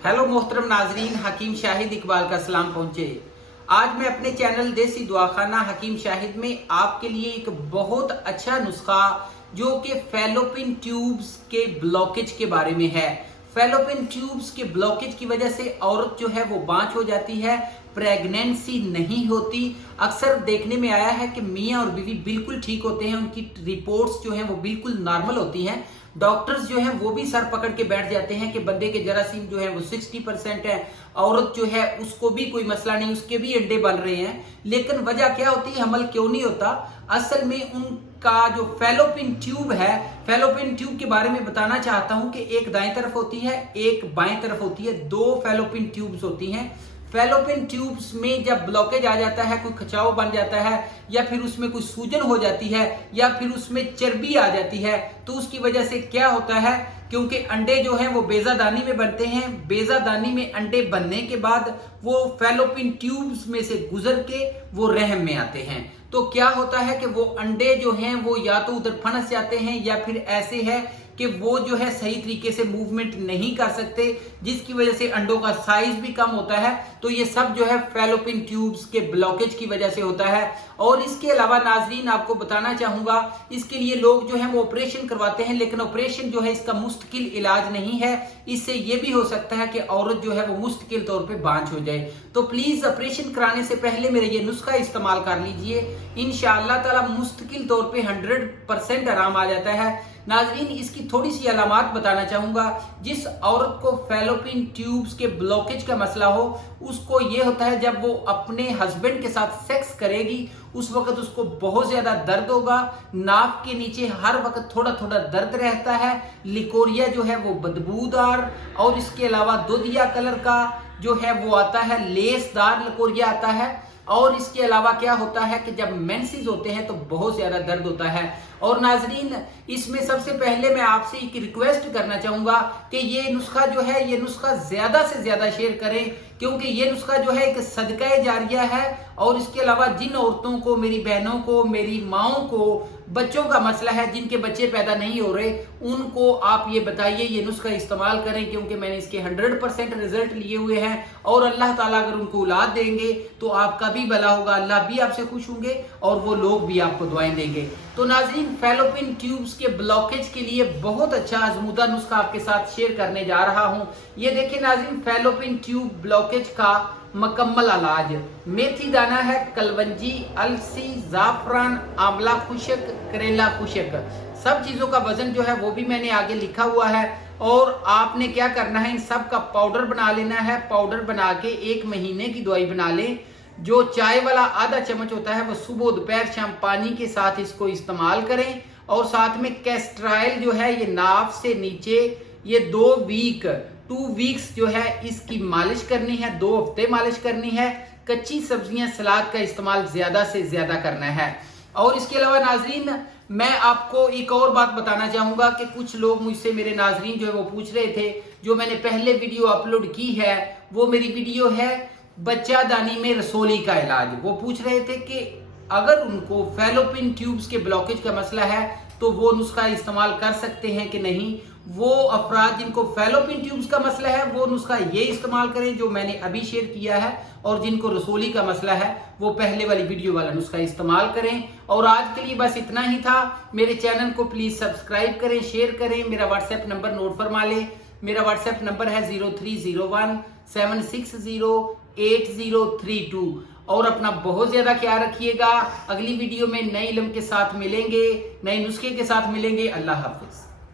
Hello मोहतरम नाजरीन, हकीम शाहिद इकबाल का सलाम पहुंचे। आज मैं अपने चैनल देसी दुआखाना हकीम शाहिद में आपके लिए एक बहुत अच्छा नुस्खा जो कि फैलोपिन ट्यूब्स के ब्लॉकेज के बारे में है। फैलोपिन ट्यूब्स के ब्लॉकेज की वजह से औरत जो है वो बांझ हो जाती है, प्रेगनेंसी नहीं होती। अक्सर देखने में आया है कि मियाँ और बीवी बिल्कुल ठीक होते हैं, उनकी रिपोर्ट्स जो हैं वो बिल्कुल नॉर्मल होती हैं। डॉक्टर्स जो हैं वो भी सर पकड़ के बैठ जाते हैं कि बंदे के जरासीम जो है वो 60% है, औरत जो है उसको भी कोई मसला नहीं, उसके भी अंडे बन रहे हैं। लेकिन वजह क्या होती है, हमल क्यों नहीं होता? असल में उनका जो फैलोपिन ट्यूब है, फैलोपिन ट्यूब के बारे में बताना चाहता हूं कि एक दाएं तरफ होती है, एक बाएं तरफ होती है, दो फैलोपिन ट्यूब्स होती हैं। फैलोपिन ट्यूब्स में जब ब्लॉकेज आ जाता है, कोई खिंचाव बन जाता है या फिर उसमें कोई सूजन हो जाती है या फिर उसमें चर्बी आ जाती है, तो उसकी वजह से क्या होता है, क्योंकि अंडे जो हैं वो बेजादानी में बनते हैं। बेजादानी में अंडे बनने के बाद वो फैलोपिन ट्यूब्स में से गुजर के वो रहम में आते हैं। तो क्या होता है कि वो अंडे जो हैं वो या तो उधर फंस जाते हैं या फिर ऐसे है कि वो जो है सही तरीके से मूवमेंट नहीं कर सकते, जिसकी वजह से अंडों का साइज भी कम होता है। तो ये सब जो है फैलोपिन ट्यूब्स के ब्लॉकेज की वजह से होता है। और इसके अलावा नाजरीन आपको बताना चाहूंगा, इसके लिए लोग जो है वो ऑपरेशन करवाते हैं, लेकिन ऑपरेशन जो है इसका मुस्तकिल इलाज नहीं है। इससे ये भी हो सकता है कि औरत जो है वो मुस्तकिल तौर पे बांझ हो जाए। तो प्लीज ऑपरेशन कराने से पहले मेरा ये नुस्खा इस्तेमाल कर लीजिए, इंशाअल्लाह ताला मुस्तकिल तौर पे 100% आराम आ जाता है। नाजरीन इसकी थोड़ी सी अलामात बताना चाहूंगा। जिस औरत को फैलोपिन ट्यूब्स के ब्लॉकेज का मसला हो, उसको ये होता है जब वो अपने हस्बैंड के साथ सेक्स करेगी उस वक्त उसको बहुत ज्यादा दर्द होगा, नाक के नीचे हर वक्त थोड़ा थोड़ा दर्द रहता है, लिकोरिया जो है वो बदबूदार और इसके अलावा दुधिया कलर का जो है वो आता है, लेसदार लिकोरिया आता है। और इसके अलावा क्या होता है कि जब मेंसेस होते हैं तो बहुत ज्यादा दर्द होता है। और नाजरीन इसमें सबसे पहले मैं आपसे एक रिक्वेस्ट करना चाहूंगा कि ये नुस्खा जो है, ये नुस्खा ज्यादा से ज्यादा शेयर करें, क्योंकि ये नुस्खा जो है एक सदका जारिया है। और इसके अलावा जिन औरतों को, मेरी बहनों को, मेरी माओं को बच्चों का मसला है, जिनके बच्चे पैदा नहीं हो रहे, उनको आप ये बताइए, ये नुस्खा इस्तेमाल करें, क्योंकि मैंने इसके 100% रिजल्ट लिए हुए हैं। और अल्लाह ताला अगर उनको औलाद देंगे तो आपका भी भला होगा, अल्लाह भी आपसे खुश होंगे और वो लोग भी आपको दुआएं देंगे। तो नाज़रीन फैलोपिन ट्यूब्स के ब्लॉकेज के लिए बहुत अच्छा आजमूदा नुस्खा आपके साथ शेयर करने जा रहा हूं। ये देखिए नाज़रीन, फैलोपिन ट्यूब ब्लॉकेज का मुकम्मल इलाज मेथी दाना है, कलवंजी, अलसी, जाफरान, आंवला खुशक, करेला खुशक, सब चीजों का वजन जो है वो भी मैंने आगे लिखा हुआ है। और आपने क्या करना है, इन सब का पाउडर बना लेना है। पाउडर बना के 1 महीने की दवाई बना लें। जो चाय वाला आधा चम्मच होता है वो सुबह दोपहर शाम पानी के साथ इसको इस्तेमाल करें। और साथ में कैस्ट्राइल जो है ये नाभ से नीचे ये 2 वीक्स जो है इसकी मालिश करनी है, 2 हफ्ते मालिश करनी है। कच्ची सब्जियां, सलाद का इस्तेमाल ज्यादा से ज्यादा करना है। और इसके अलावा नाजरीन मैं आपको एक और बात बताना चाहूंगा कि कुछ लोग मुझसे, मेरे नाजरीन जो है वो पूछ रहे थे, जो मैंने पहले वीडियो अपलोड की है वो मेरी वीडियो है बच्चा दानी में रसोली का इलाज। वो पूछ रहे थे कि अगर उनको फैलोपिन ट्यूब्स के ब्लॉकेज का मसला है तो वो नुस्खा इस्तेमाल कर सकते हैं कि नहीं। वो अफराद जिनको फैलोपिन ट्यूब्स का मसला है वो नुस्खा ये इस्तेमाल करें जो मैंने अभी शेयर किया है, और जिनको रसोली का मसला है वो पहले वाली वीडियो वाला नुस्खा इस्तेमाल करें। और आज के लिए बस इतना ही था। मेरे चैनल को प्लीज सब्सक्राइब करें, शेयर करें। मेरा व्हाट्सएप नंबर नोट फरमा लें। मेरा व्हाट्सएप नंबर है 0301 760 8032। और अपना बहुत ज्यादा ख्याल रखिएगा। अगली वीडियो में नए इल्म के साथ मिलेंगे, नए नुस्खे के साथ मिलेंगे। अल्लाह हाफिज।